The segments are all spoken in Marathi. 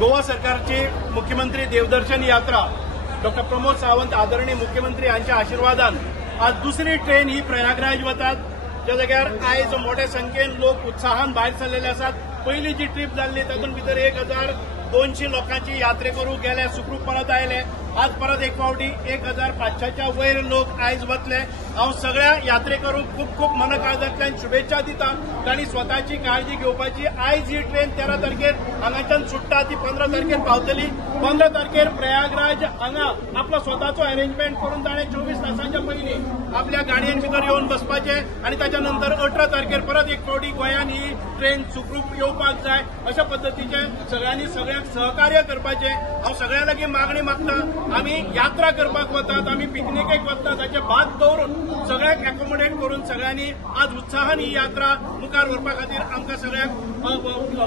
गोवा सरकारची मुख्यमंत्री देवदर्शन यात्रा डॉक्टर प्रमोद सावंत आदरणीय मुख्यमंत्री यांच्या आशीर्वादान आज दुसरी ट्रेन ही प्रयागराज वतात. ज्या जाग्यार आयज मोठ्या संख्येन लोक उत्साहान भायर सरलेले आसात. पहिली जी ट्रीप जाल्ली तातूंत भितर 1200 लोकांची यात्रेकरू गेले, सुखरूप परत आयले. आज परत एक फावटी 1500च्या वयर लोक आयज वतले. हांव सगळ्या यात्रेकरूंक खूप खूप मनकाळजांतल्यान शुभेच्छा दिता. तांणी स्वताची काळजी घेवपाची. आयज ही ट्रेन 13 तारखेर हांगाच्यान सुट्टा, ती 15 तारखेर पावतली. 15 तारखेर प्रयागराज हांगा आपलो स्वताचो अरेंजमेंट करून ताणें 24 तासांच्या पयलीं आपल्या गाडयेन भितर येवन बसपाचे आनी ताच्या नंतर 18 तारखेर परत एक फावटी गोंयान ही ट्रेन सुखरूप येवपाक जाय. अशा पद्दतीचे सगळ्यांनी सगळ्यांक सहकार्य करपाचे. हांव सगळ्यां लागीं मागणी मागता, आमी यात्रा करपाक वतात, आमी पिकनिकेक वतात, ताचे भात दवरून सगळ्यांक एकोमोडेट करून सगळ्यांनी आज उत्साहान ही यात्रा मुखार व्हरपा खातीर आमकां सगळ्यांक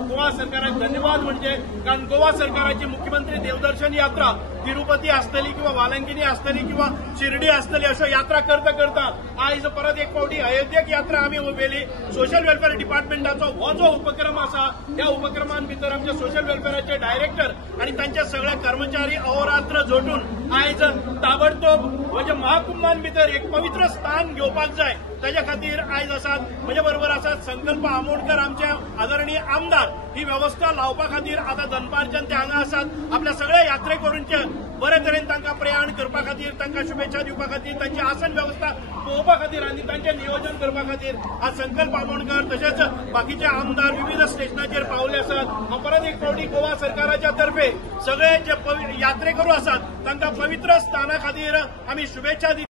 गोवा सरकाराक धन्यवाद म्हणजे. कारण गोवा सरकाराची मुख्यमंत्री देवदर्शन यात्रा तिरुपती आसतली किंवा वालंगिनी आसतली किंवा शिर्डी आसतली, अशो यात्रा करता करता आयज परत एक फावटी अयोध्येक यात्रा आमी उबेली. सोशल वेलफेअर डिपार्टमेंटाचो हो जो उपक्रम आसा, ह्या उपक्रमान भितर आमचे सोशल वेलफेअराचे डायरेक्टर आणि तांचे सगळे कर्मचारी अहोरात्र जोडून आयज ताबडतोब म्हणजे महाकुंभान भितर एक पवित्र स्थान घेवपाक जाय ताच्या खातीर आयज आसात. म्हजे बरोबर आसात संकल्प आमोणकर, आमचे आदरणीय आमदार. ही व्यवस्था लावपा खातीर आता दनपारच्यान ते हांगा आसात. आपल्या सगळ्या यात्रेकरूंचे बरे तरेन तांकां प्रयाण करपा खातीर, तांकां शुभेच्छा दिवपा खातीर, तांची आसन व्यवस्था पळोवपा खातीर आनी तांचें नियोजन करपा खातीर आज संकल्प आमोणकर तशेंच बाकीचे आमदार विविध स्टेशनाचेर पावले आसात. हांव परत एक फावटी गोवा सरकाराच्या तर्फे सगळे जे यात्रेकरू आसात तांकां पवित्र स्थाना खातीर आमी शुभेच्छा दितात.